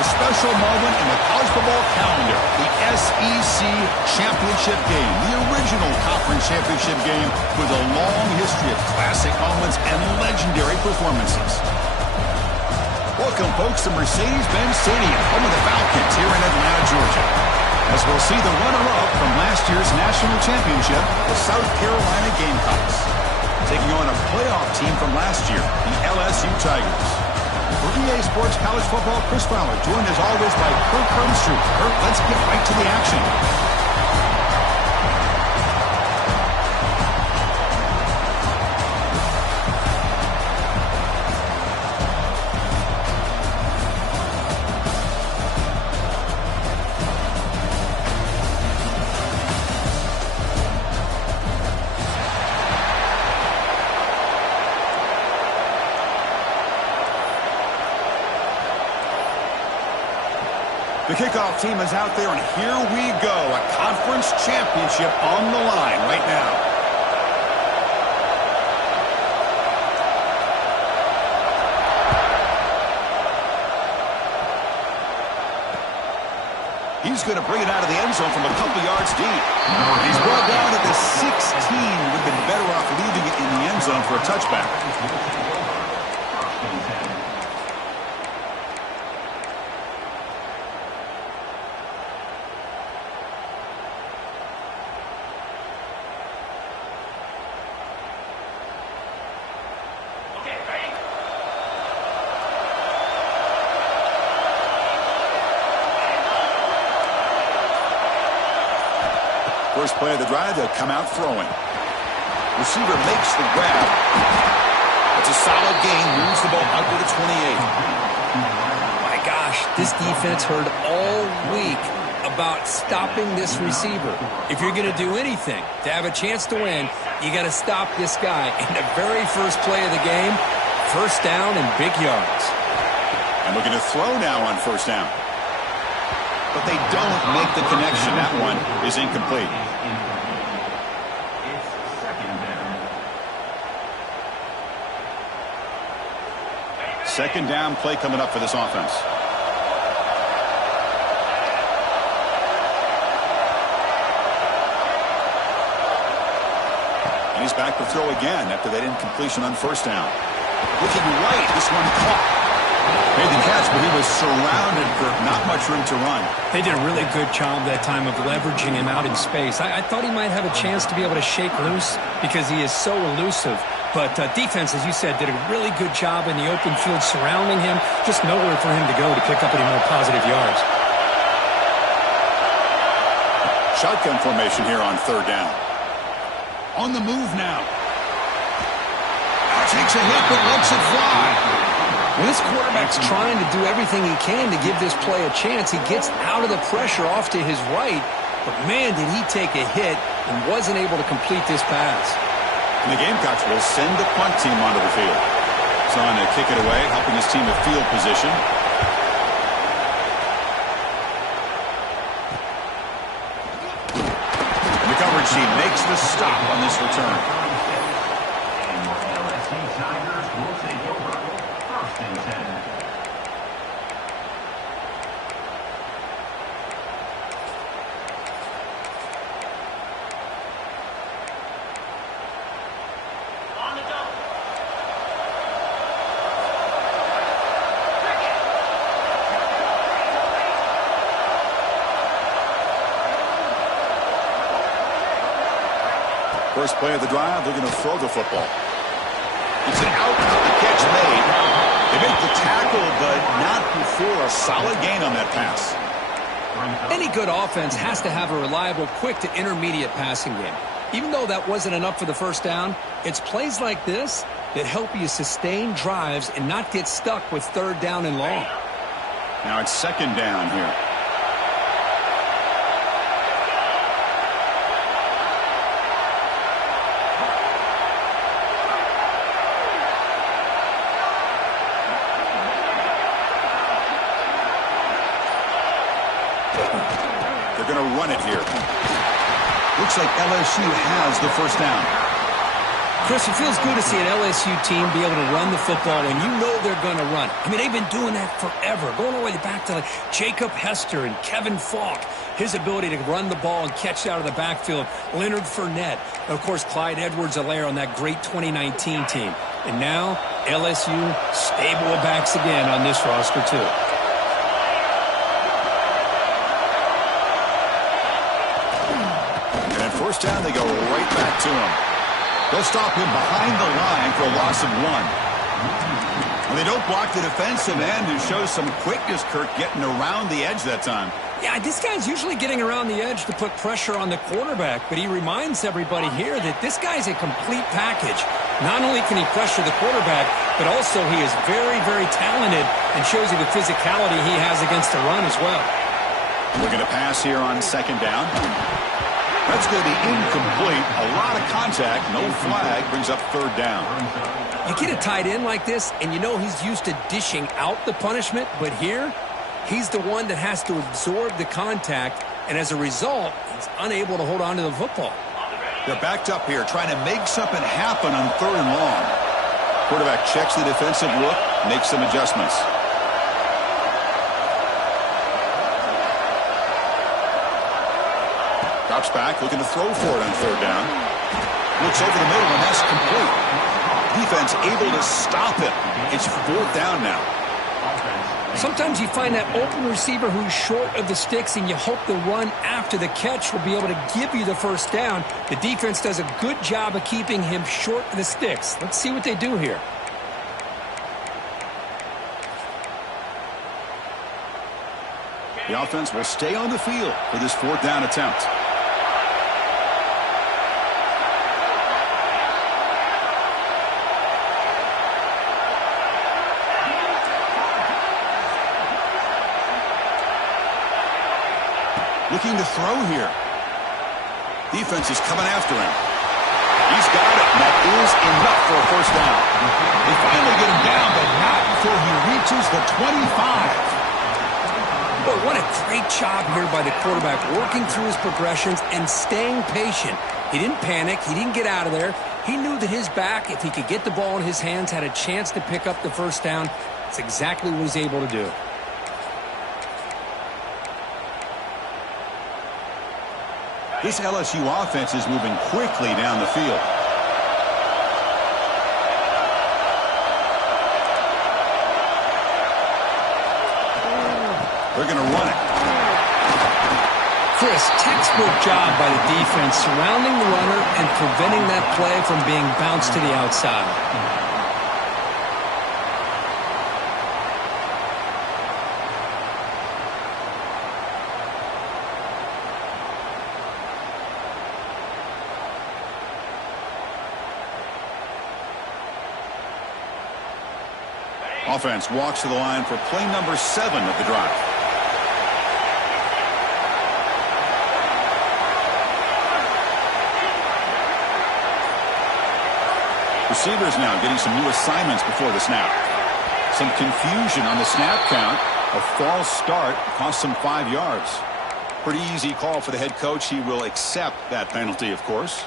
a special moment in the college football calendar, the SEC Championship game, the original conference championship game with a long history of classic moments and legendary performances. Welcome, folks, to Mercedes-Benz Stadium, home of the Falcons here in Atlanta, Georgia, as we'll see the runner-up from last year's national championship, the South Carolina Gamecocks, taking on a playoff team from last year, the LSU Tigers. For EA Sports College Football, Chris Fowler, joined as always by Kirk Herbstreit. Kirk, let's get right to the action. The kickoff team is out there, and here we go. A conference championship on the line right now. He's going to bring it out of the end zone from a couple yards deep. He's brought down at the 16. Would have been better off leaving it in the end zone for a touchback. First play of the drive, they'll come out throwing. Receiver makes the grab. It's a solid gain, moves the ball out to the 28. My gosh, this defense heard all week about stopping this receiver. If you're going to do anything to have a chance to win, you got to stop this guy. In the very first play of the game, first down and big yards. And looking to throw now on first down. But they don't make the connection. That one is incomplete. Second down play coming up for this offense. And he's back to throw again after that incompletion on first down. Looking right, this one caught. Made the catch, but he was surrounded for not much room to run. They did a really good job that time of leveraging him out in space. I thought he might have a chance to be able to shake loose because he is so elusive. But defense, as you said, did a really good job in the open field surrounding him. Just nowhere for him to go to pick up any more positive yards. Shotgun formation here on third down. On the move now. Takes a hit, but lets it fly. When this quarterback's trying to do everything he can to give this play a chance, he gets out of the pressure off to his right. But, man, did he take a hit and wasn't able to complete this pass. And the Gamecocks will send the punt team onto the field. So on to kick it away, helping his team with field position. And the coverage team makes the stop on this return. First play of the drive, they're going to throw the football. It's an out, the catch made. They make the tackle, but not before a solid gain on that pass. Any good offense has to have a reliable, quick to intermediate passing game. Even though that wasn't enough for the first down, it's plays like this that help you sustain drives and not get stuck with third down and long. Now it's second down here. They're going to run it here. Looks like LSU has the first down. Chris, it feels good to see an LSU team be able to run the football when you know they're going to run it. I mean, they've been doing that forever, going all the way back to like Jacob Hester and Kevin Falk. His ability to run the ball and catch out of the backfield. Leonard Fournette. And of course, Clyde Edwards-Helaire on that great 2019 team. And now, LSU stable of backs again on this roster, too. And at first down, they go right back to him. They'll stop him behind the line for a loss of 1. And they don't block the defensive end, who shows some quickness, Kirk, getting around the edge that time. Yeah, this guy's usually getting around the edge to put pressure on the quarterback, but he reminds everybody here that this guy's a complete package. Not only can he pressure the quarterback, but also he is very, very talented and shows you the physicality he has against the run as well. Looking to pass here on second down. That's going to be incomplete. A lot of contact. No flag. Brings up third down. You get a tight end like this, and you know he's used to dishing out the punishment, but here, he's the one that has to absorb the contact, and as a result, he's unable to hold on to the football. They're backed up here, trying to make something happen on third and long. Quarterback checks the defensive look, makes some adjustments. Drops back, looking to throw for it on third down. Looks over the middle, and that's complete. Defense able to stop it. It's fourth down now. Sometimes you find that open receiver who's short of the sticks, and you hope the run after the catch will be able to give you the first down. The defense does a good job of keeping him short of the sticks. Let's see what they do here. The offense will stay on the field for this fourth down attempt. Looking to throw here. Defense is coming after him. He's got it, and that is enough for a first down. They finally get him down, but not before he reaches the 25. But what a great job here by the quarterback, working through his progressions and staying patient. He didn't panic. He didn't get out of there. He knew that his back, if he could get the ball in his hands, had a chance to pick up the first down. That's exactly what he's able to do. This LSU offense is moving quickly down the field. They're going to run it. Chris, textbook job by the defense surrounding the runner and preventing that play from being bounced to the outside. Offense walks to the line for play number 7 of the drive. Receivers now getting some new assignments before the snap. Some confusion on the snap count. A false start cost them 5 yards. Pretty easy call for the head coach. He will accept that penalty, of course.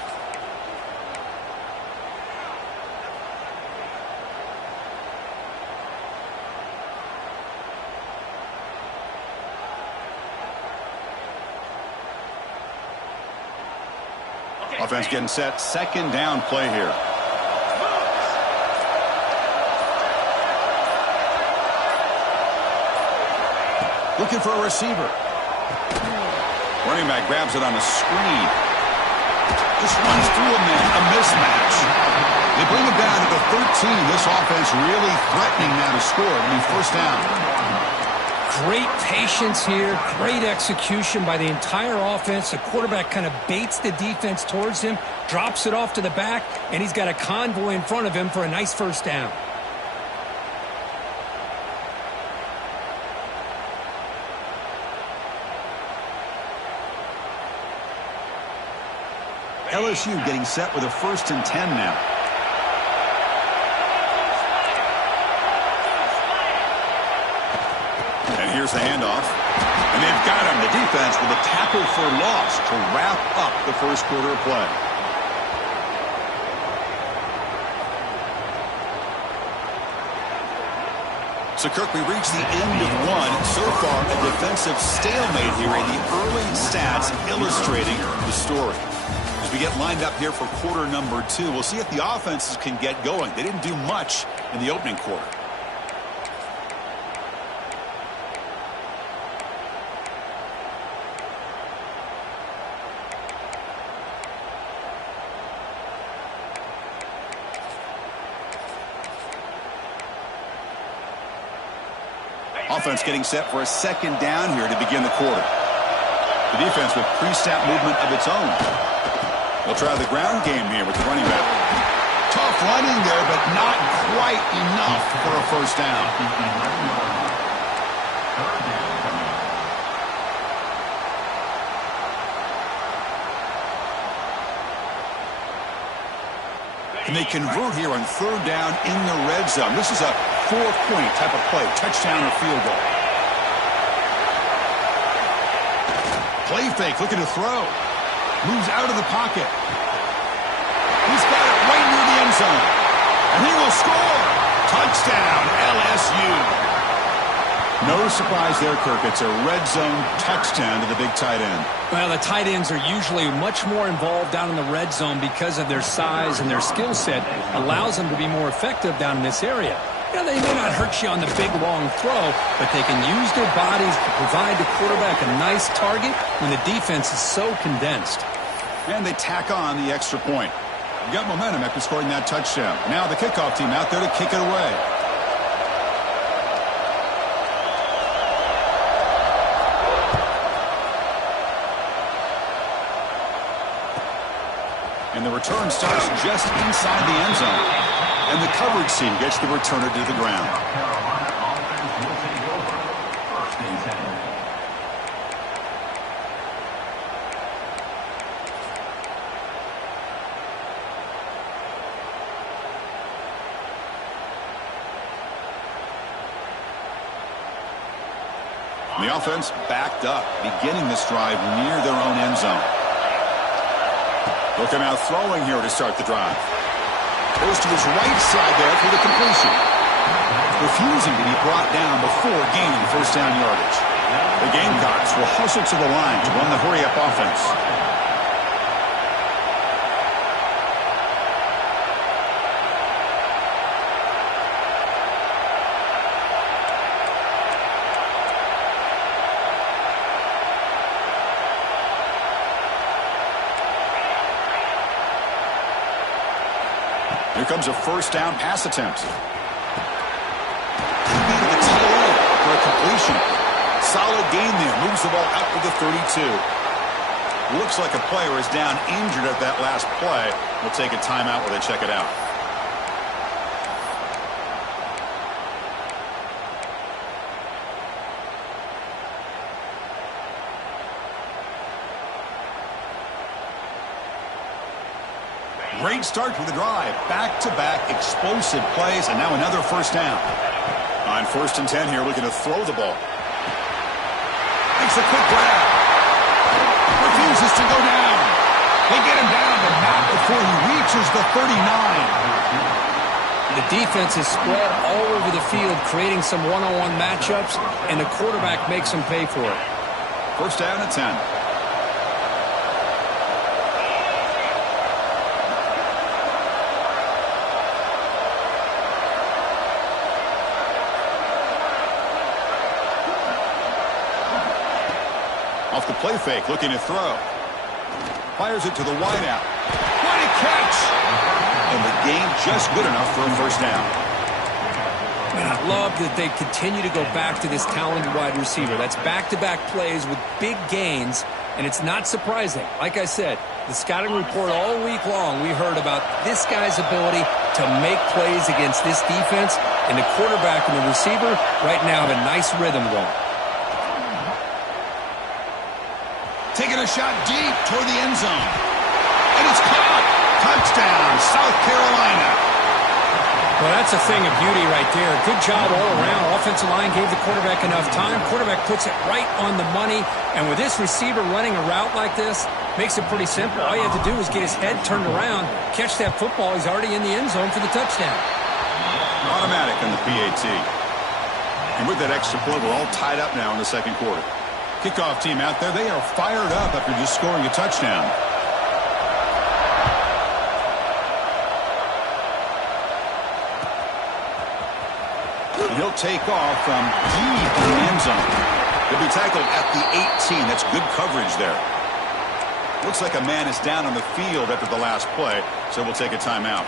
Offense getting set. Second down play here. Looking for a receiver. Running back grabs it on a screen. Just runs through a man. A mismatch. They bring him down to the 13. This offense really threatening now to score. It'll be first down. Great patience here, great execution by the entire offense. The quarterback kind of baits the defense towards him, drops it off to the back, and he's got a convoy in front of him for a nice first down. LSU getting set with a 1st and 10 now. Here's the handoff. And they've got him, the defense, with a tackle for loss to wrap up the first quarter of play. So, Kirk, we reached the end of one. So far, a defensive stalemate here, and the early stats illustrating the story. As we get lined up here for quarter number 2, we'll see if the offenses can get going. They didn't do much in the opening quarter. Offense getting set for a second down here to begin the quarter. The defense with pre-snap movement of its own. They'll try the ground game here with the running back. Tough running there, but not quite enough for a first down. And they convert here on third down in the red zone. This is a 4-point type of play, touchdown or field goal. Play fake, looking to throw. Moves out of the pocket. He's got it right near the end zone. And he will score. Touchdown, LSU. No surprise there, Kirk. It's a red zone touchdown to the big tight end. Well, the tight ends are usually much more involved down in the red zone because of their size, and their skill set allows them to be more effective down in this area. You know, they may not hurt you on the big, long throw, but they can use their bodies to provide the quarterback a nice target when the defense is so condensed. And they tack on the extra point. Got momentum after scoring that touchdown. Now the kickoff team out there to kick it away. And the return starts just inside the end zone. And the coverage team gets the returner to the ground. And the offense backed up, beginning this drive near their own end zone. Looking out throwing here to start the drive. Goes to his right side there for the completion. Refusing to be brought down before gaining first down yardage. The Gamecocks will hustle to the line to run the hurry-up offense. Here comes a first down pass attempt. Could be to the tail end for a completion. Solid gain there. Moves the ball out to the 32. Looks like a player is down injured at that last play. We'll take a timeout while they check it out. Great start for the drive. Back-to-back explosive plays, and now another first down. On 1st and 10 here, looking to throw the ball. Makes a quick grab. Refuses to go down. They get him down, but not before he reaches the 39. The defense is spread all over the field, creating some one-on-one matchups, and the quarterback makes them pay for it. First down at 10. Off the play fake, looking to throw. Fires it to the wideout. What a catch! And the gain just good enough for a first down. And I love that they continue to go back to this talented wide receiver. That's back-to-back plays with big gains, and it's not surprising. Like I said, the scouting report all week long, we heard about this guy's ability to make plays against this defense, and the quarterback and the receiver right now have a nice rhythm going. Taking a shot deep toward the end zone. And it's caught. Touchdown, South Carolina. Well, that's a thing of beauty right there. Good job all around. Offensive line gave the quarterback enough time. Quarterback puts it right on the money. And with this receiver running a route like this, makes it pretty simple. All you have to do is get his head turned around, catch that football. He's already in the end zone for the touchdown. Automatic on the PAT. And with that extra point, we're all tied up now in the second quarter. Kickoff team out there, they are fired up after just scoring a touchdown. And he'll take off from deep in the end zone. He'll be tackled at the 18. That's good coverage there. Looks like a man is down on the field after the last play, so we'll take a timeout.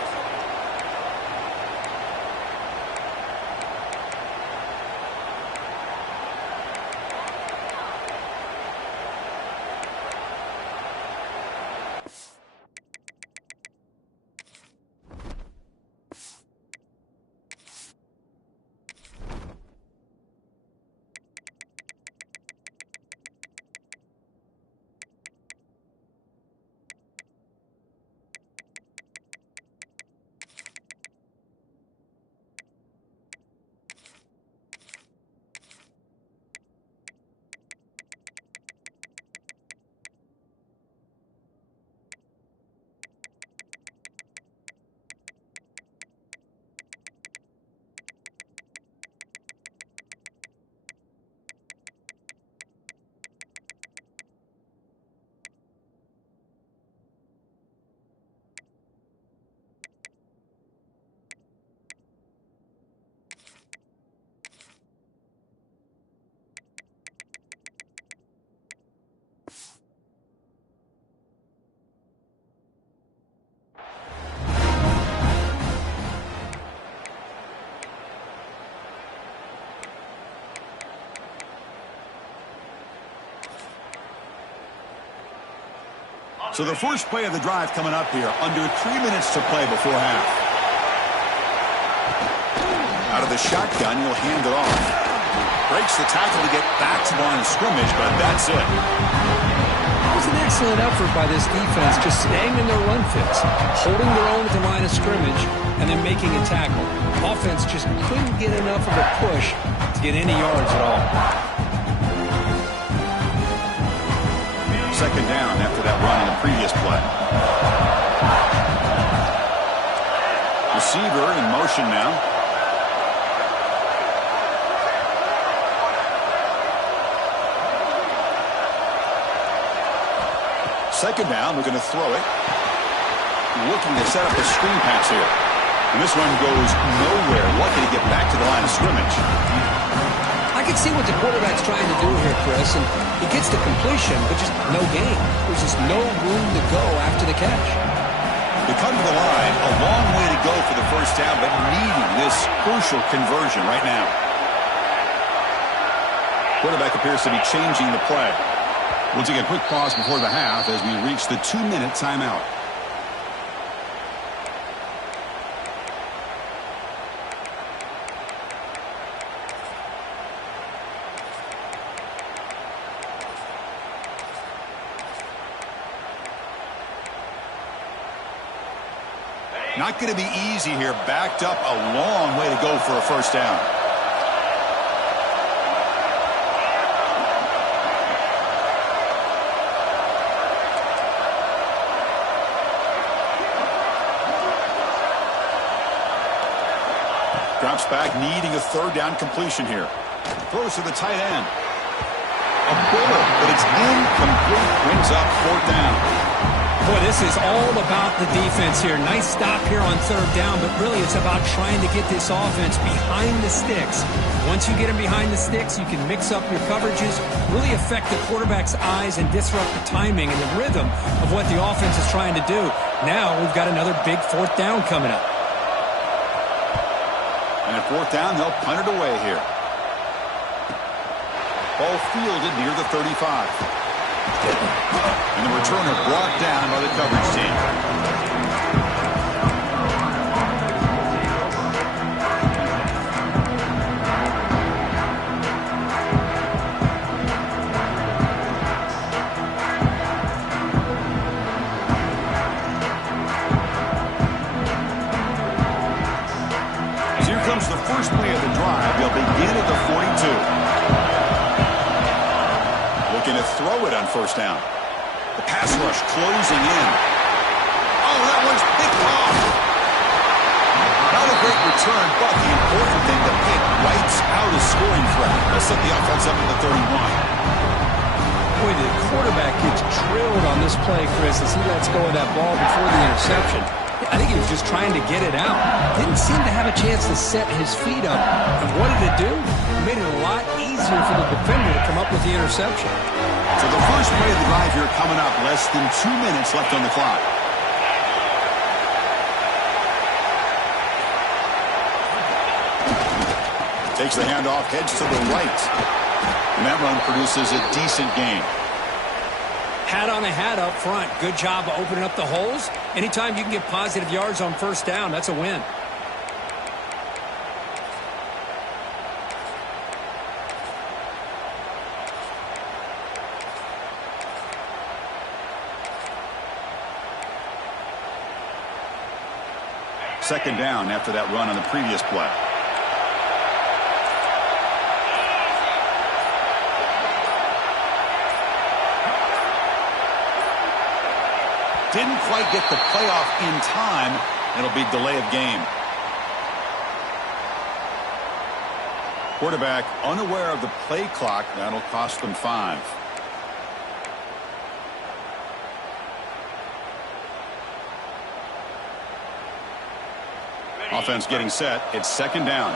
So the first play of the drive coming up here, under 3 minutes to play before half. Out of the shotgun, he'll hand it off. Breaks the tackle to get back to the line of scrimmage, but that's it. It was an excellent effort by this defense, just staying in their run fits, holding their own at the line of scrimmage, and then making a tackle. Offense just couldn't get enough of a push to get any yards at all. Second down after that run in the previous play. Receiver in motion now. Second down, we're going to throw it. Looking to set up a screen pass here. And this one goes nowhere. Lucky to get back to the line of scrimmage. I can see what the quarterback's trying to do here, Chris, and he gets the completion, but just no gain. There's just no room to go after the catch. They come to the line, a long way to go for the first down, but needing this crucial conversion right now. Quarterback appears to be changing the play. We'll take a quick pause before the half as we reach the 2-minute timeout. Not going to be easy here. Backed up a long way to go for a first down. Drops back, needing a third down completion here. Throws to the tight end. A bullet, but it's incomplete. Brings up fourth down. Boy, this is all about the defense here. Nice stop here on third down, but really it's about trying to get this offense behind the sticks. Once you get them behind the sticks, you can mix up your coverages, really affect the quarterback's eyes and disrupt the timing and the rhythm of what the offense is trying to do. Now we've got another big fourth down coming up. And at fourth down, they'll punt it away here. Ball fielded near the 35. And the returner brought down by the coverage team. So here comes the first play of the drive. They'll begin at the 42. Looking to throw it on first down. The pass rush closing in. Oh, that one's picked off. Not a great return, but the important thing, the pick wipes out a scoring That'll set the offense up at the 31. Boy, the quarterback gets drilled on this play, Chris, as he lets go of that ball before the interception. I think he was just trying to get it out. Didn't seem to have a chance to set his feet up. And what did it do? It made it a lot easier for the defender to come up with the interception. So the first play of the drive here coming up, less than 2 minutes left on the clock. Takes the handoff, heads to the right. And that run produces a decent gain. Hat on a hat up front. Good job of opening up the holes. Anytime you can get positive yards on first down, that's a win. Second down after that run on the previous play. Didn't quite get the playoff in time. It'll be delay of game. Quarterback unaware of the play clock. That'll cost them 5. Offense getting set. It's second down.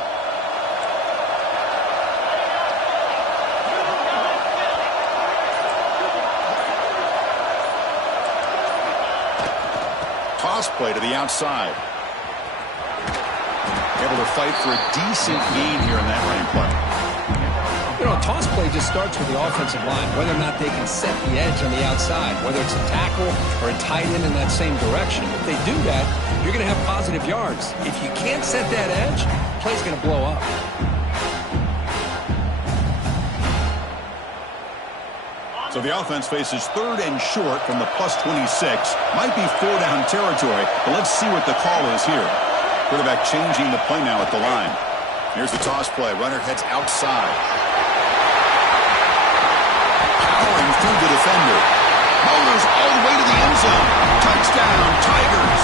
Toss play to the outside. Able to fight for a decent gain here in that running play. You know, a toss play just starts with the offensive line, whether or not they can set the edge on the outside, whether it's a tackle or a tight end in that same direction. If they do that, you're going to have positive yards. If you can't set that edge, the play's going to blow up. So the offense faces third and short from the plus 26. Might be 4-down territory, but let's see what the call is here. Quarterback changing the play now at the line. Here's the toss play. Runner heads outside. Powering through the defender. Motors all the way to the end zone. Touchdown, Tigers.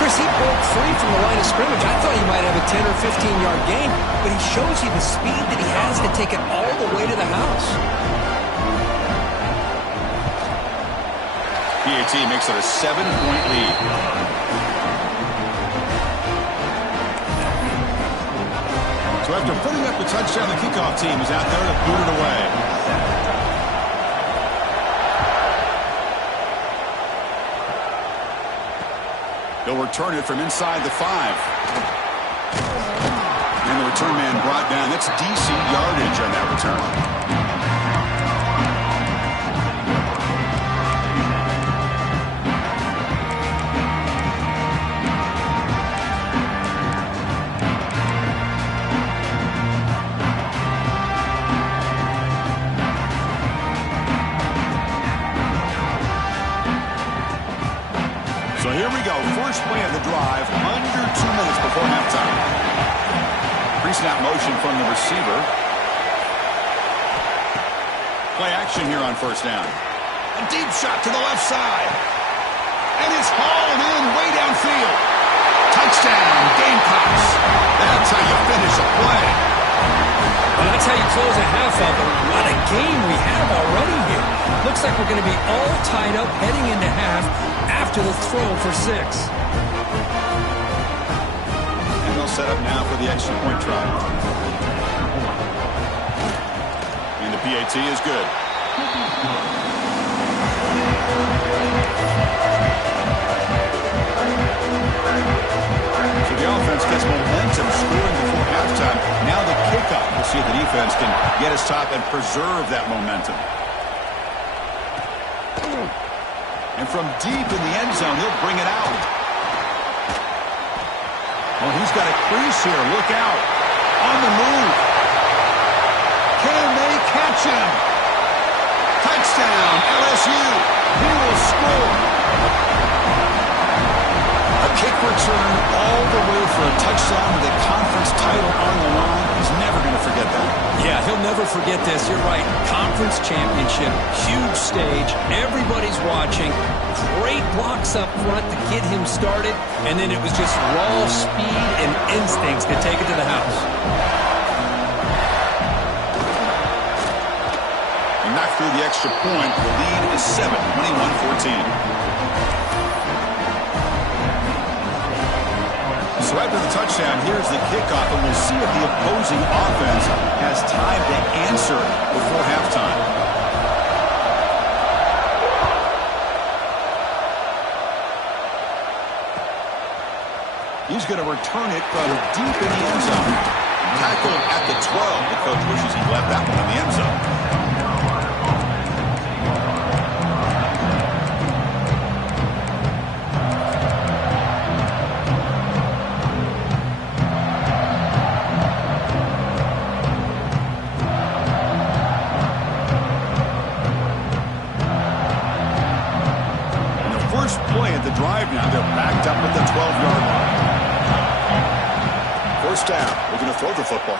Chris, he broke free from the line of scrimmage. I thought he might have a 10 or 15-yard gain, but he shows you the speed that he has to take it all the way to the house. PAT makes it a 7-point lead. So after putting up the touchdown, the kickoff team is out there to boot it away. They'll return it from inside the 5. And the return man brought down. That's decent yardage on that return. So here we go. First play of the drive, under 2 minutes before halftime. Pre-snap motion from the receiver. Play action here on first down. A deep shot to the left side. And it's hauled in way downfield. Touchdown, Gamecocks. That's how you finish a play. Well, that's how you close a half up. What a game we have already here. Looks like we're going to be all tied up heading into half after the throw for 6. And they'll set up now for the extra point try. And the PAT is good. So the offense gets momentum scoring before halftime. Now the kickoff. We'll see if the defense can get his top and preserve that momentum. And from deep in the end zone, he'll bring it out. Oh, he's got a crease here. Look out. On the move. Can they catch him? Touchdown, LSU. He will score. A kick return all the way for a touchdown with a conference title on the line. He's never going to forget that. Yeah, he'll never forget this. You're right. Conference championship, huge stage. Everybody's watching. Great blocks up front to get him started. And then it was just raw speed and instincts to take it to the house. extra point. The lead is 7, 21-14. So after the touchdown, here's the kickoff, and we'll see if the opposing offense has time to answer before halftime. He's going to return it from deep in the end zone. Tackled at the 12. The coach wishes he left that one in the end zone. Play at the drive now. They're backed up at the 12-yard line. First down. We're going to throw the football.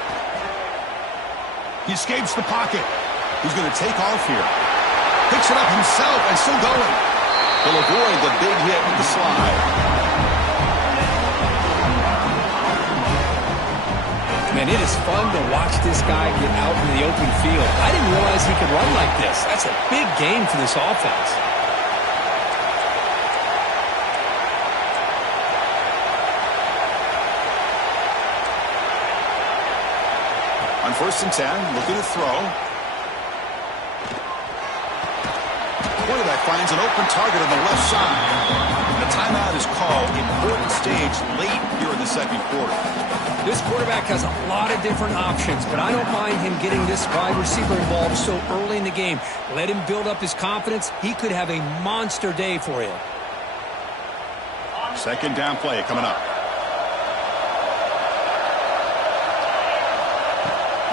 He escapes the pocket. He's going to take off here. Picks it up himself and still going. He'll avoid the big hit with the slide. Man, it is fun to watch this guy get out in the open field. I didn't realize he could run like this. That's a big game for this offense. On 1st and 10, looking to throw. Quarterback finds an open target on the left side. And the timeout is called. Important stage late here in the second quarter. This quarterback has a lot of different options, but I don't mind him getting this wide receiver involved so early in the game. Let him build up his confidence. He could have a monster day for you. Second down play coming up.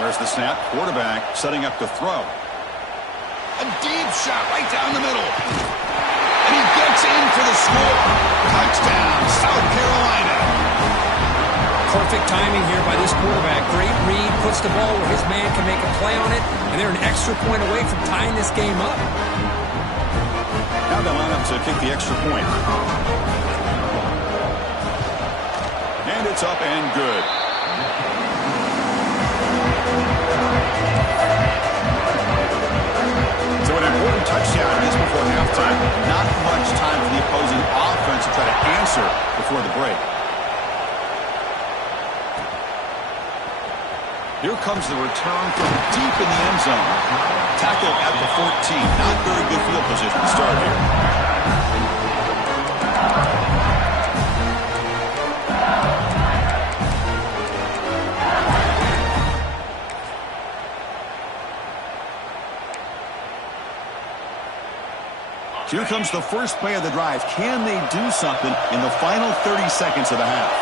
There's the snap. Quarterback setting up to throw. A deep shot right down the middle. And he gets in for the score. Touchdown, South Carolina. Perfect timing here by this quarterback. Great read, puts the ball where his man can make a play on it, and they're an extra point away from tying this game up. Now they line up to kick the extra point. And it's up and good. So an important touchdown is before halftime. Not much time for the opposing offense to try to answer before the break. Here comes the return from deep in the end zone. Tackle at the 14. Not very good field position to start here. Here comes the first play of the drive. Can they do something in the final 30 seconds of the half?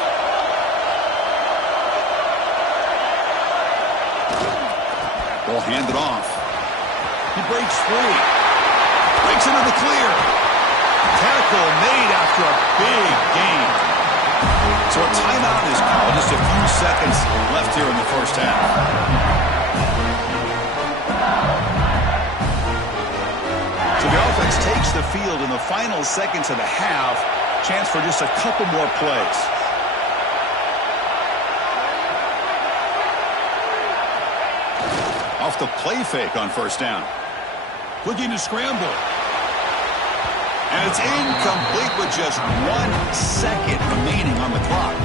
Ball handed off. He breaks free. Breaks into the clear. Tackle made after a big gain. So a timeout is called. Just a few seconds left here in the first half. So the offense takes the field in the final seconds of the half. Chance for just a couple more plays. Off the play fake on first down. Looking to scramble. And it's incomplete with just 1 second remaining on the clock.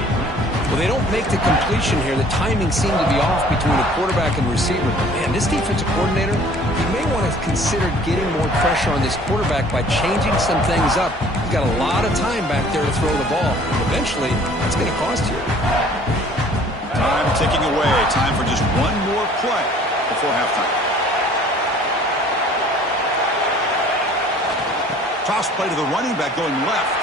Well, they don't make the completion here. The timing seemed to be off between a quarterback and receiver. Man, this defensive coordinator, he may want to consider getting more pressure on this quarterback by changing some things up. He's got a lot of time back there to throw the ball. Eventually, that's going to cost you. Time ticking away. Time for just one more play before halftime. Toss play to the running back going left.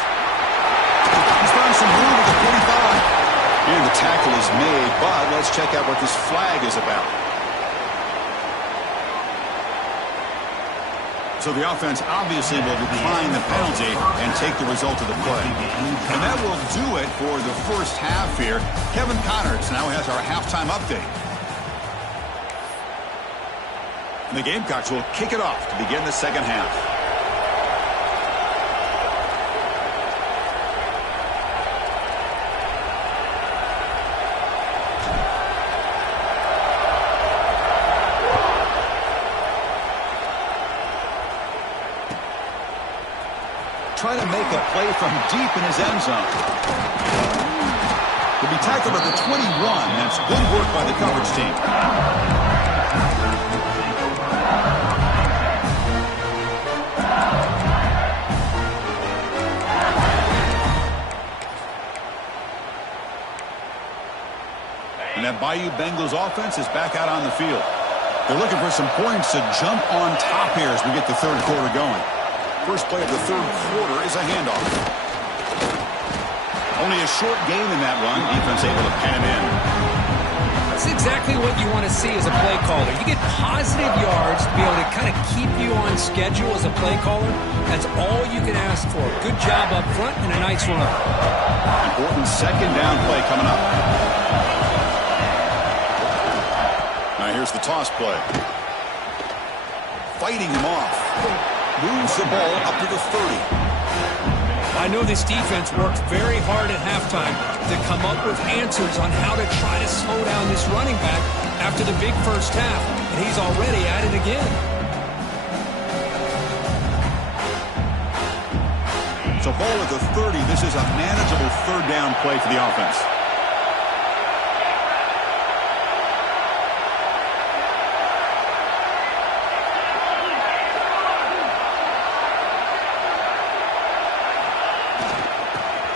He's found some room at the 45. Here the tackle is made, but let's check out what this flag is about. So the offense obviously will decline the penalty and take the result of the play. And that will do it for the first half here. Kevin Connors now has our halftime update. And the Gamecocks will kick it off to begin the second half. trying to make a play from deep in his end zone. He'll be tackled at the 21. That's good work by the coverage team. And that Bayou Bengals offense is back out on the field. They're looking for some points to jump on top here as we get the third quarter going. First play of the third quarter is a handoff. Only a short gain in that one. Defense able to pen it in. That's exactly what you want to see as a play caller. You get positive yards to be able to kind of keep you on schedule as a play caller. That's all you can ask for. Good job up front and a nice run. Important second down play coming up. Now here's the toss play. Fighting him off. Moves the ball up to the 30. I know this defense worked very hard at halftime to come up with answers on how to try to slow down this running back after the big first half, and he's already at it again. So ball at the 30. This is a manageable third down play for the offense.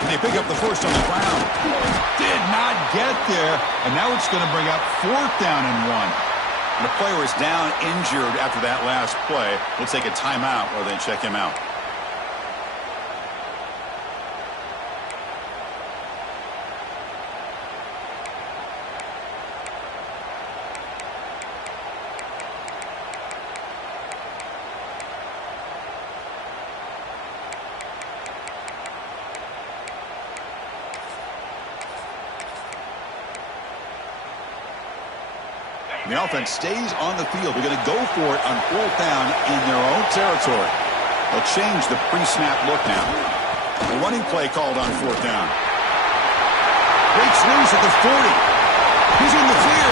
They pick up the first on the ground. Did not get there. And now it's going to bring up 4th down and 1. The player is down injured after that last play. We'll take a timeout while they check him out. The offense stays on the field. They're going to go for it on 4th down in their own territory. They'll change the pre-snap look now. The running play called on 4th down. Breaks loose at the 40. He's in the clear.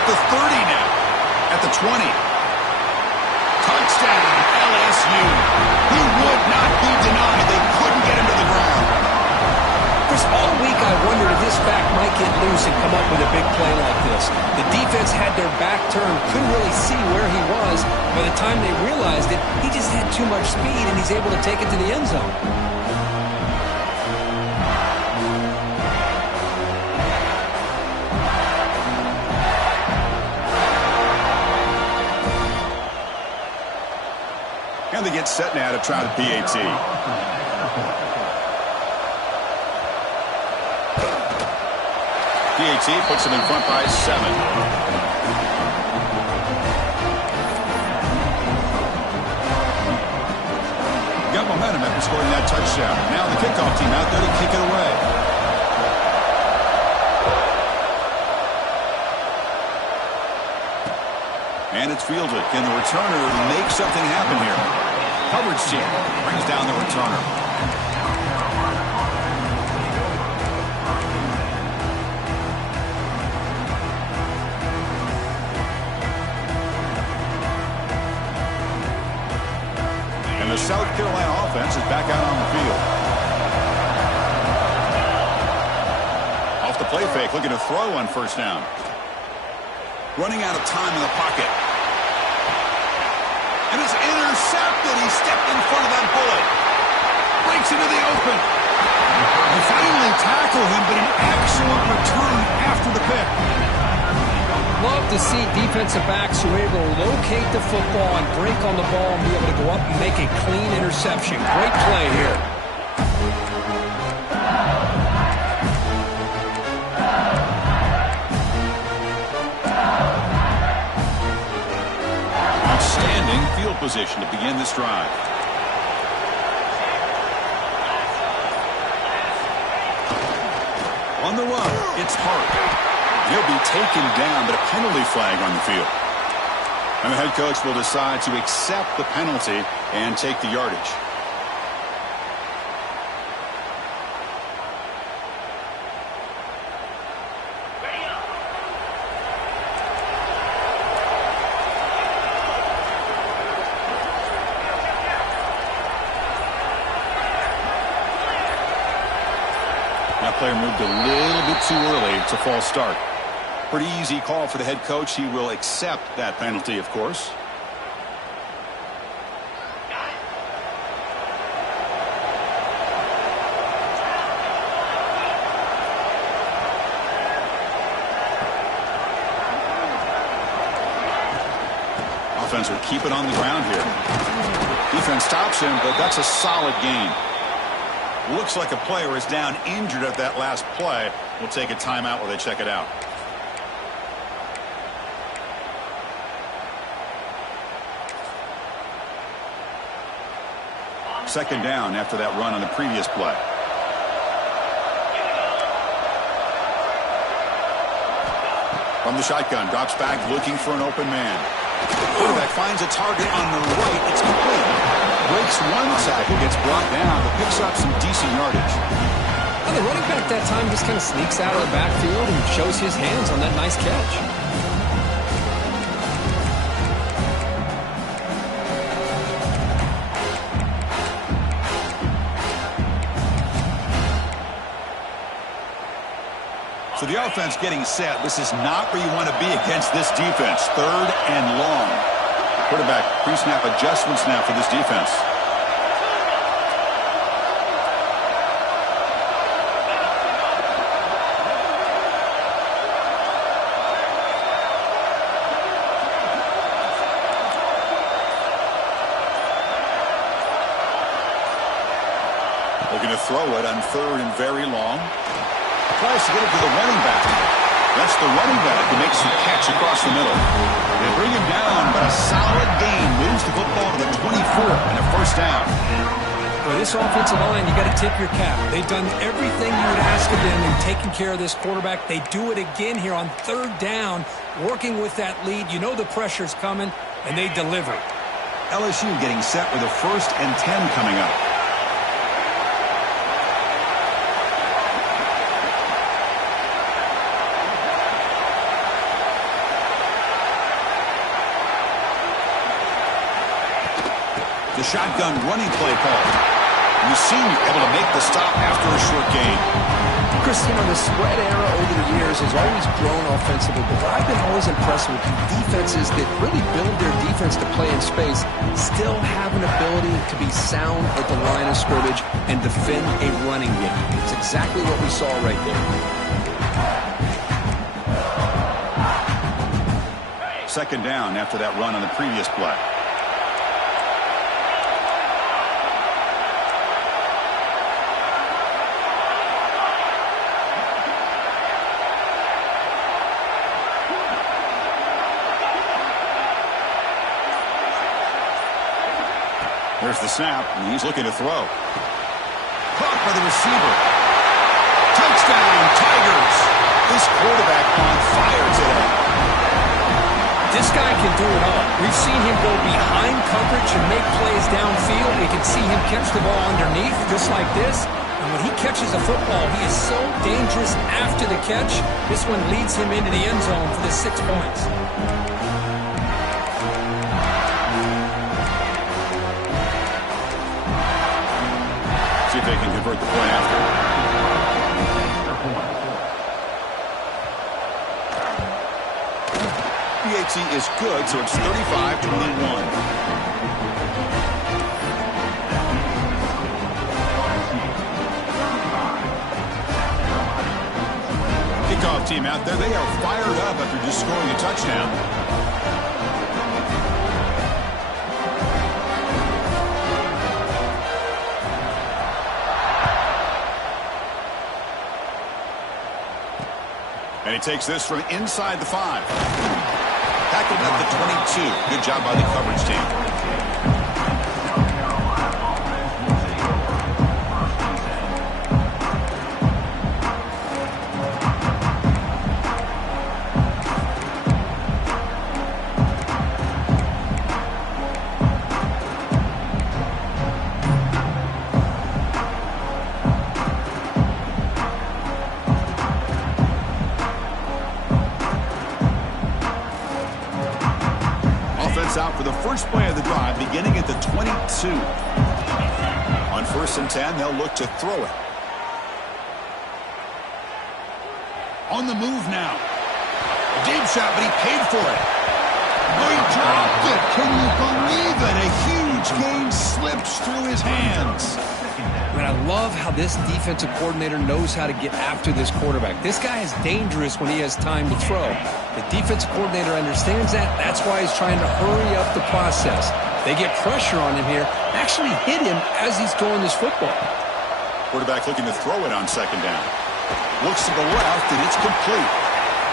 At the 30 now. At the 20. Touchdown, LSU. He would not be denied. They couldn't get him to the ground. Chris, all week I wondered if this back might get loose and come up with a big play like this. The defense had their back turned, couldn't really see where he was. By the time they realized it, he just had too much speed, and he's able to take it to the end zone. And they get set now to try the PAT. PAT puts them in front by 7. Got momentum after scoring that touchdown. Now the kickoff team out there to kick it away. And it's fielded. Can the returner make something happen here? Coverage team brings down the returner. The South Carolina offense is back out on the field. Off the play fake, looking to throw on 1st down. Running out of time in the pocket. And it's intercepted. He stepped in front of that bullet. Breaks into the open. They finally tackle him, but an excellent return after the pick. Love to see defensive backs who are able to locate the football and break on the ball and be able to go up and make a clean interception. Great play here. Outstanding field position to begin this drive. On the run, it's Hart. He'll be taken down, but a penalty flag on the field. And the head coach will decide to accept the penalty and take the yardage. player moved a little bit too early. It's a false start. Pretty easy call for the head coach. He will accept that penalty, of course. Offense will keep it on the ground here. Defense stops him, but that's a solid gain. Looks like a player is down injured at that last play. We'll take a timeout while they check it out. Second down after that run on the previous play. From the shotgun, drops back looking for an open man. Quarterback finds a target on the right. It's complete. Breaks one tackle, gets brought down, but picks up some decent yardage. And the running back that time just kind of sneaks out of the backfield and shows his hands on that nice catch. So the offense getting set. This is not where you want to be against this defense. Third and long. Quarterback pre-snap adjustments now for this defense. Looking to throw it on third and very long. Tries to get it to the running back. That's the running back who makes the catch across the middle. They bring him down, but a solid gain moves the football to the 24 and a first down. For this offensive line, you got to tip your cap. They've done everything you would ask of them in taking care of this quarterback. They do it again here on third down, working with that lead. You know the pressure's coming, and they deliver. LSU getting set with a 1st and 10 coming up. The shotgun running play call. You seem able to make the stop after a short gain. Chris, you know, the spread era over the years has always grown offensively, but what I've been always impressed with defenses that really build their defense to play in space still have an ability to be sound at the line of scrimmage and defend a running game. It's exactly what we saw right there. Second down after that run on the previous play. There's the snap, and he's looking to throw. Caught by the receiver. Touchdown, Tigers! This quarterback on fire today. This guy can do it all. We've seen him go behind coverage and make plays downfield. We can see him catch the ball underneath, just like this. And when he catches a football, he is so dangerous after the catch. This one leads him into the end zone for the 6 points. See if they can convert the point after. PAT is good, so it's 35-21. Kickoff team out there. They are fired up after just scoring a touchdown. And he takes this from inside the 5. Tackled at the 22. Good job by the coverage team. Out for the first play of the drive, beginning at the 22. On 1st and 10, they'll look to throw it. On the move now. A deep shot, but he paid for it. Oh, he dropped it. Can you believe it? A huge gain slips through his hands. Man, I love how this defensive coordinator knows how to get after this quarterback. This guy is dangerous when he has time to throw. The defensive coordinator understands that. That's why he's trying to hurry up the process. They get pressure on him here, actually hit him as he's throwing this football. Quarterback looking to throw it on second down. Looks to the left, and it's complete.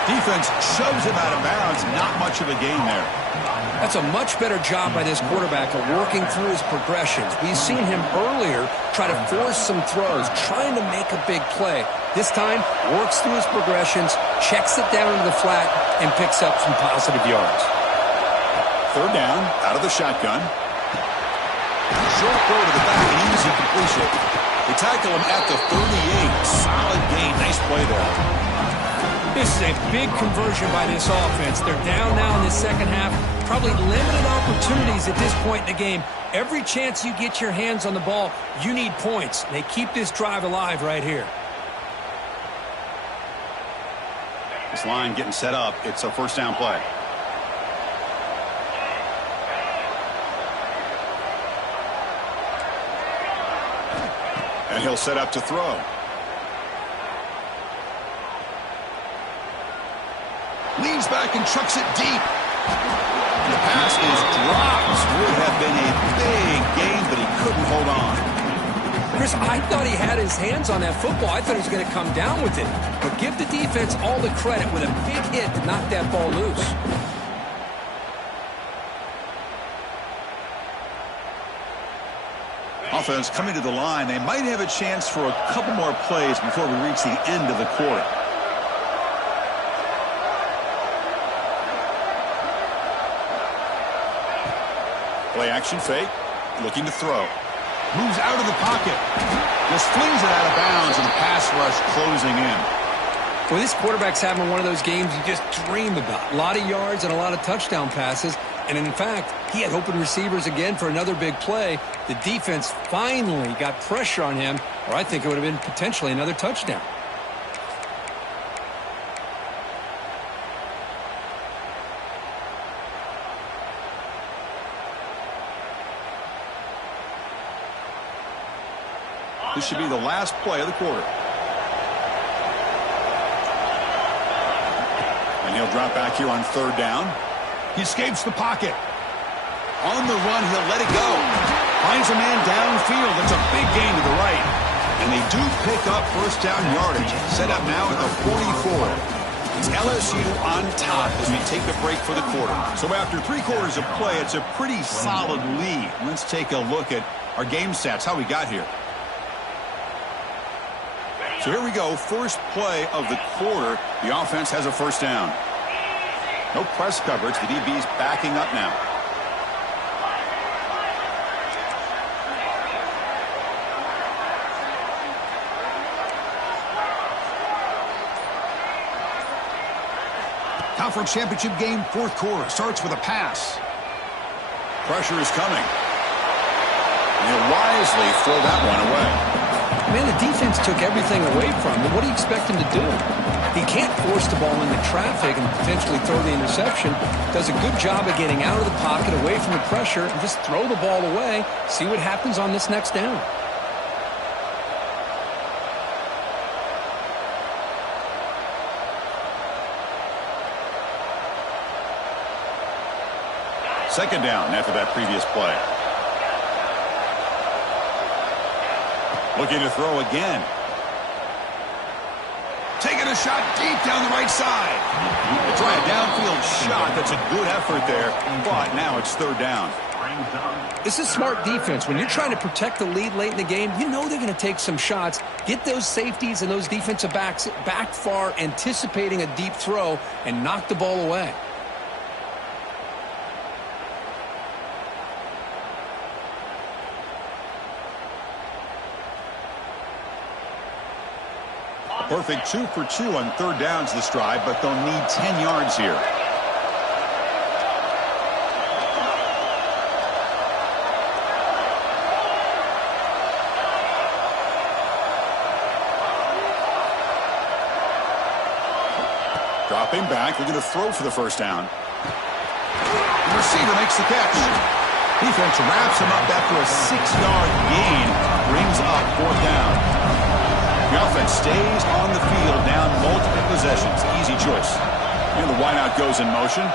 Defense shoves him out of bounds. Not much of a gain there. That's a much better job by this quarterback of working through his progressions. We've seen him earlier try to force some throws, trying to make a big play. This time, works through his progressions, checks it down into the flat, and picks up some positive yards. Third down, out of the shotgun. Short throw to the back, an easy completion. They tackle him at the 38. Solid gain. Nice play there. This is a big conversion by this offense. They're down now in the second half. Probably limited opportunities at this point in the game. Every chance you get your hands on the ball, you need points. They keep this drive alive right here. This line getting set up. It's a first down play. And he'll set up to throw. Leans back and chucks it deep. And the pass is dropped. Would have been a big gain, but he couldn't hold on. Chris, I thought he had his hands on that football. I thought he was going to come down with it. But give the defense all the credit with a big hit to knock that ball loose. Offense coming to the line. They might have a chance for a couple more plays before we reach the end of the quarter. Play action fake. Looking to throw. Moves out of the pocket. Just flings it out of bounds, and the pass rush closing in. Well, this quarterback's having one of those games you just dream about. A lot of yards and a lot of touchdown passes. And in fact, he had open receivers again for another big play. The defense finally got pressure on him, or I think it would have been potentially another touchdown. This should be the last play of the quarter. And he'll drop back here on third down. He escapes the pocket. On the run, he'll let it go. Finds a man downfield. That's a big gain to the right. And they do pick up first down yardage. Set up now at the 44. It's LSU on top as we take a break for the quarter. So after 3 quarters of play, it's a pretty solid lead. Let's take a look at our game stats, how we got here. So here we go, first play of the quarter. The offense has a first down. No press coverage. The DB's backing up now. Conference championship game, fourth quarter. Starts with a pass. Pressure is coming. And he'll wisely throw that one away. Man, the defense took everything away from him. What do you expect him to do? He can't force the ball into traffic and potentially throw the interception. Does a good job of getting out of the pocket, away from the pressure, and just throw the ball away. See what happens on this next down. Second down after that previous play. Looking to throw again. Taking a shot deep down the right side. They try a downfield shot. That's a good effort there, but now it's third down. This is smart defense. When you're trying to protect the lead late in the game, you know they're going to take some shots. Get those safeties and those defensive backs back far, anticipating a deep throw, and knock the ball away. Perfect 2 for 2 on third downs this drive, but they'll need 10 yards here. Dropping back, they're going to throw for the first down. The receiver makes the catch. Defense wraps him up after a 6-yard gain. Brings up fourth down. The offense stays on the field, down multiple possessions. Easy choice. And the wideout goes in motion.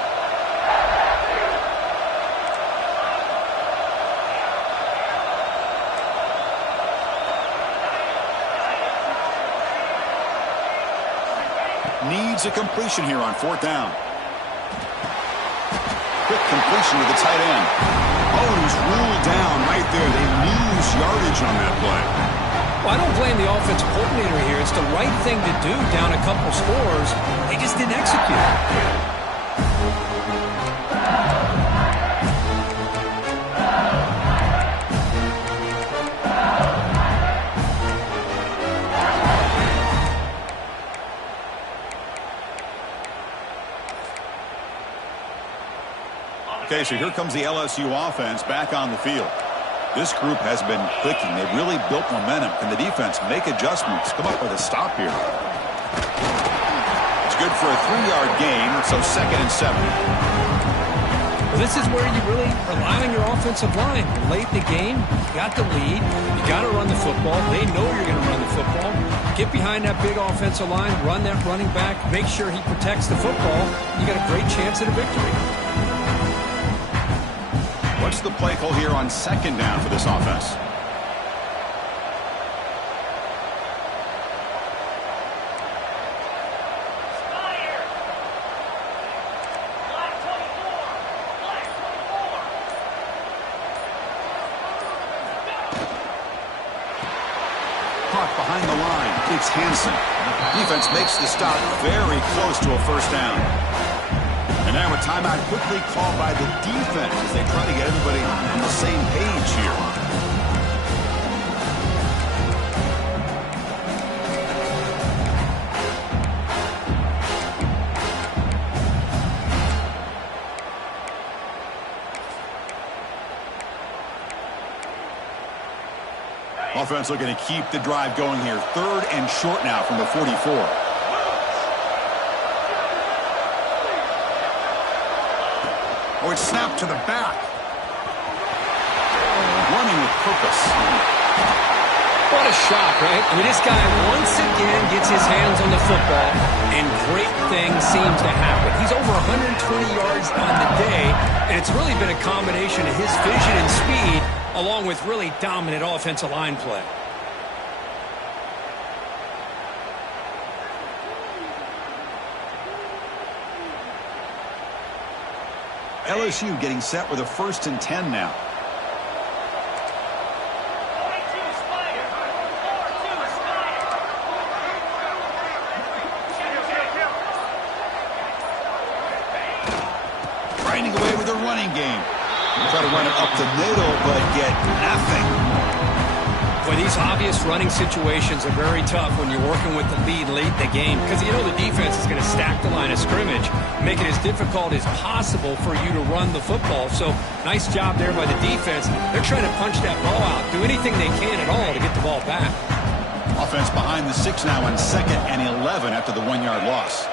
Needs a completion here on fourth down. Quick completion to the tight end. Oh, and he's ruled down right there. They lose yardage on that play. Well, I don't blame the offensive coordinator here. It's the right thing to do down a couple scores. They just didn't execute. Okay, so here comes the LSU offense back on the field. This group has been clicking. They've really built momentum. Can the defense make adjustments? Come up with a stop here. It's good for a 3-yard gain, so 2nd and 7. Well, this is where you really rely on your offensive line. Late in the game, you got the lead. You got to run the football. They know you're going to run the football. Get behind that big offensive line, run that running back, make sure he protects the football. You got a great chance at a victory. What's the play call here on 2nd down for this offense? Caught behind the line. It's Hansen. Defense makes the stop very close to a first down. And now a timeout quickly called by the defense as they try to get everybody on the same page here. Offense looking to keep the drive going here. 3rd and short now from the 44. Oh, it's snapped to the back. Running with purpose. What a shot, right? I mean, this guy once again gets his hands on the football, and great things seem to happen. He's over 120 yards on the day, and it's really been a combination of his vision and speed, along with really dominant offensive line play. LSU getting set with a 1st and 10 now. Grinding away with a running game. Try to run it up the middle, but get nothing. Boy, these obvious running situations are very tough when you're working with the lead late in the game because you know the defense is going to stack the line of scrimmage, make it as difficult as possible for you to run the football. So nice job there by the defense. They're trying to punch that ball out, do anything they can at all to get the ball back. Offense behind the 6 now on 2nd and 11 after the 1-yard loss.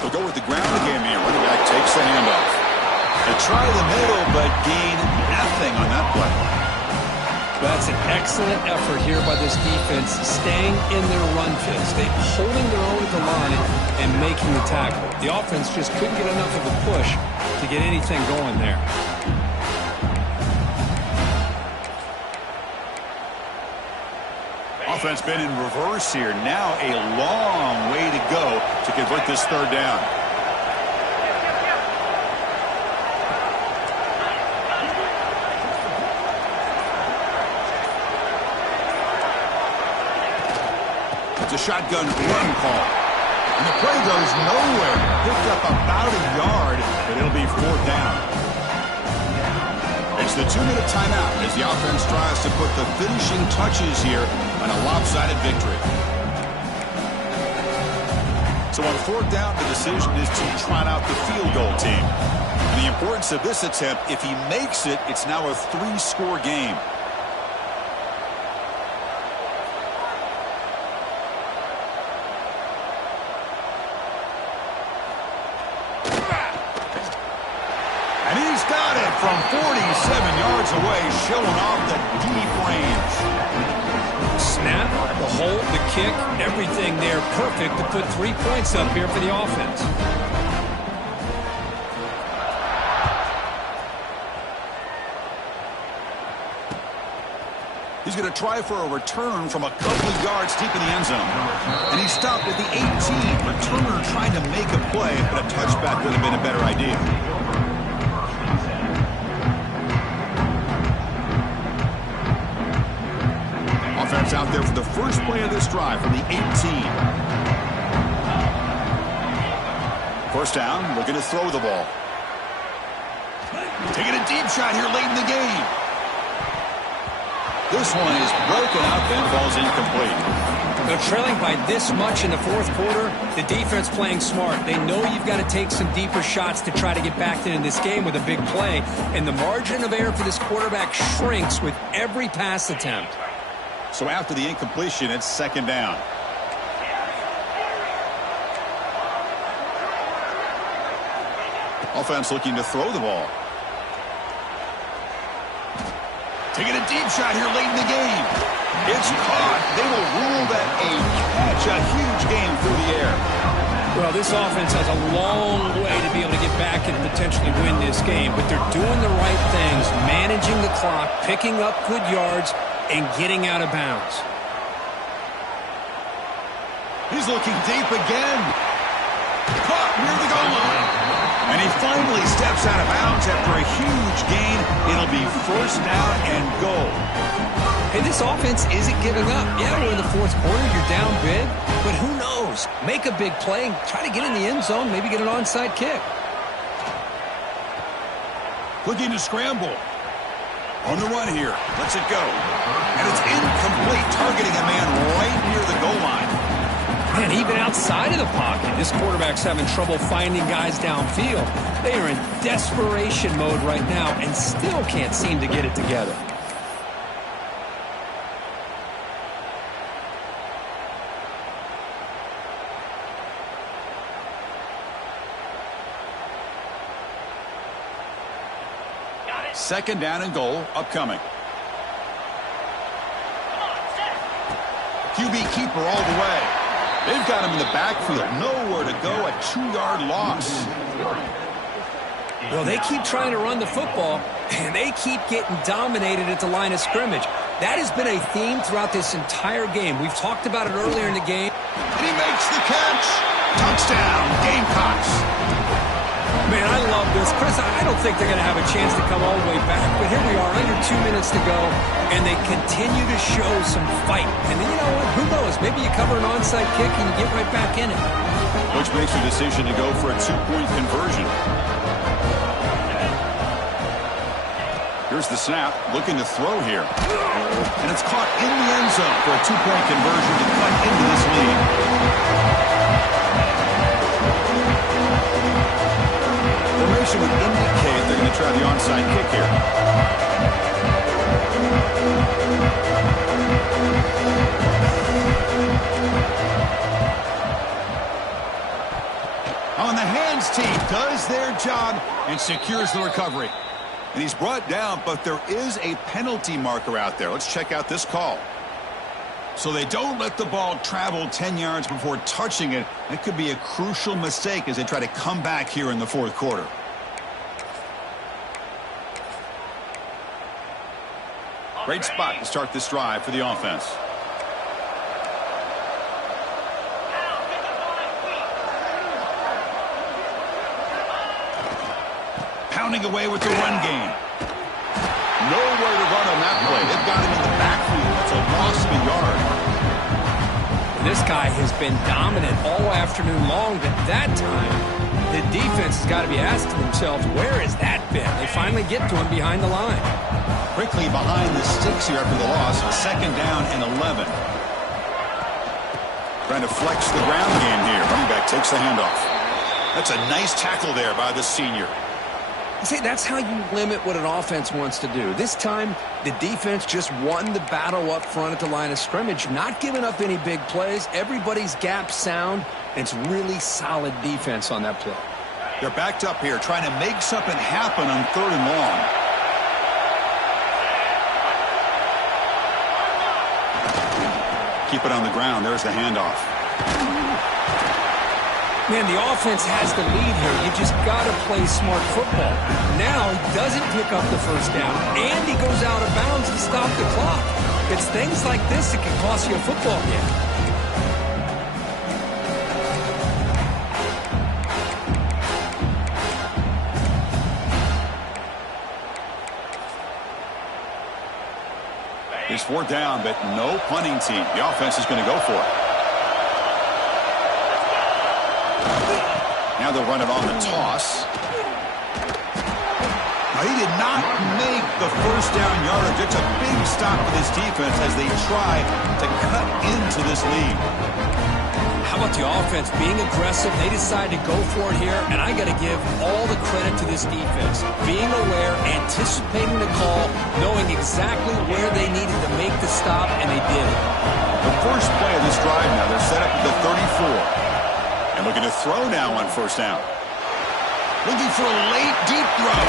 They'll go with the ground game here. Running back takes the handoff. They try the middle, but gain nothing on that play. That's an excellent effort here by this defense, staying in their run fits. They're holding their own at the line and making the tackle. The offense just couldn't get enough of a push to get anything going there. Offense been in reverse here. Now a long way to go to convert this 3rd down. It's a shotgun run call. And the play goes nowhere. Picked up about a yard, but it'll be 4th down. It's the 2-minute timeout as the offense tries to put the finishing touches here on a lopsided victory. So on 4th down, the decision is to trot out the field goal team. And the importance of this attempt, if he makes it, it's now a 3-score game. And he's got it from 47 yards away, showing off the deep range. Snap, the hold, the kick, everything there perfect to put 3 points up here for the offense. He's going to try for a return from a couple of yards deep in the end zone. And he stopped at the 18. Returner trying to make a play, but a touchback would have been a better idea. Offense out there for the first play of this drive from the 18. First down, looking to throw the ball. Taking a deep shot here late in the game. This one is broken up and falls incomplete. They're trailing by this much in the fourth quarter. The defense playing smart. They know you've got to take some deeper shots to try to get back into this game with a big play. And the margin of error for this quarterback shrinks with every pass attempt. So after the incompletion, it's second down. Offense looking to throw the ball. Taking a deep shot here late in the game. It's caught. They will rule that a catch. A huge game through the air. Well, this offense has a long way to be able to get back and potentially win this game, but they're doing the right things, managing the clock, picking up good yards, and getting out of bounds. He's looking deep again. Caught near the goal line. And he finally steps out of bounds after a huge gain. It'll be first down and goal. Hey, this offense isn't giving up. Yeah, we're in the fourth quarter. You're down big. But who knows? Make a big play. Try to get in the end zone. Maybe get an onside kick. Looking to scramble. On the run here. Lets it go. And it's incomplete. Targeting a man right near the goal line. And even outside of the pocket, this quarterback's having trouble finding guys downfield. They are in desperation mode right now and still can't seem to get it together. Second down and goal upcoming. QB keeper all the way. They've got him in the backfield. Nowhere to go. A 2-yard loss. Well, they keep trying to run the football, and they keep getting dominated at the line of scrimmage. That has been a theme throughout this entire game. We've talked about it earlier in the game. And he makes the catch. Touchdown, Gamecocks. Man, I love this. Chris, I don't think they're going to have a chance to come all the way back, but here we are, under 2 minutes to go, and they continue to show some fight. And then, you know what? Who knows? Maybe you cover an onside kick and you get right back in it. Which makes the decision to go for a 2-point conversion. Here's the snap, looking to throw here. And it's caught in the end zone for a 2-point conversion to cut into this lead. Formation would indicate they're going to try the onside kick here. On the hands team does their job and secures the recovery. And he's brought down, but there is a penalty marker out there. Let's check out this call. So they don't let the ball travel 10 yards before touching it. That could be a crucial mistake as they try to come back here in the fourth quarter. Great spot to start this drive for the offense. Pounding away with the run game. Nowhere to run on that play. They've got him in the backfield. That's a loss of a yard. This guy has been dominant all afternoon long, but that time, the defense has got to be asking themselves, where has that been? They finally get to him behind the line. Quickly behind the sticks here after the loss. Second down and 11. Trying to flex the ground game here. Running back takes the handoff. That's a nice tackle there by the senior. See, that's how you limit what an offense wants to do. This time, the defense just won the battle up front at the line of scrimmage, not giving up any big plays. Everybody's gap sound, and it's really solid defense on that play. They're backed up here, trying to make something happen on 3rd and long. Keep it on the ground. There's the handoff. Man, the offense has the lead here. You just got to play smart football. Now he doesn't pick up the first down, and he goes out of bounds to stop the clock. It's things like this that can cost you a football game. It's 4th down, but no punting team. The offense is going to go for it. Now they'll run it on the toss. Now, he did not make the first down yardage. It's a big stop for this defense as they try to cut into this lead. How about the offense being aggressive? They decide to go for it here, and I got to give all the credit to this defense. Being aware, anticipating the call, knowing exactly where they needed to make the stop, and they did it. The first play of this drive now, they're set up at the 34. And looking to throw now on 1st down. Looking for a late, deep throw.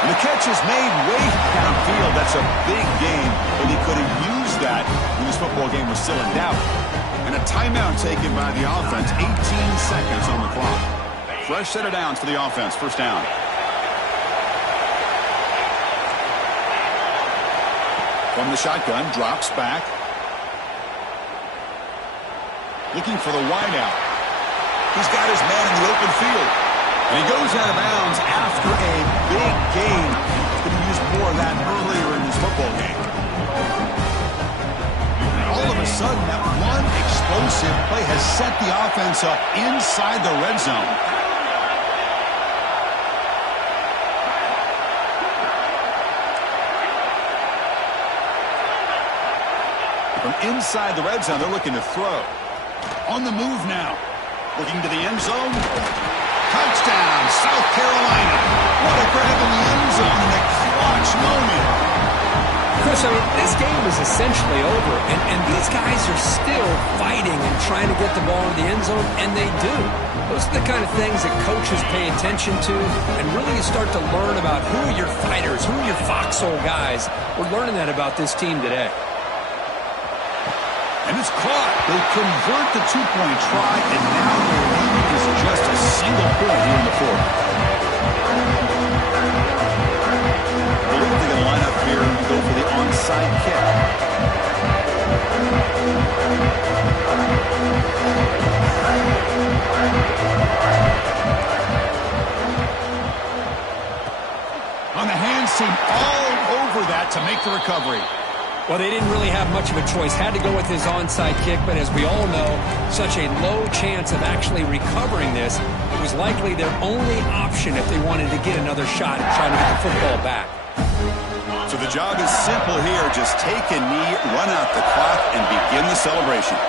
And the catch is made way downfield. That's a big gain, but he could have used that when this football game was still in doubt. And a timeout taken by the offense. 18 seconds on the clock. Fresh set of downs for the offense. 1st down. From the shotgun, drops back. Looking for the wideout. He's got his man in the open field. And he goes out of bounds after a big gain. Could have used more of that earlier in this football game. And all of a sudden, that one explosive play has set the offense up inside the red zone. From inside the red zone, they're looking to throw. On the move now. Looking to the end zone. Touchdown, South Carolina. What a grab in the end zone in a clutch moment. Chris, I mean, this game is essentially over, and these guys are still fighting and trying to get the ball in the end zone, and they do. Those are the kind of things that coaches pay attention to, and really you start to learn about who are your fighters, who are your foxhole guys. We're learning that about this team today. And it's caught. They convert the two-point try, and now their lead is just a single point here in the 4th. I believe they're going to line up here and go for the onside kick. On the hands team, all over that to make the recovery. Well, they didn't really have much of a choice. Had to go with his onside kick, but as we all know, such a low chance of actually recovering this. It was likely their only option if they wanted to get another shot at trying to get the football back. So the job is simple here. Just take a knee, run out the clock, and begin the celebration.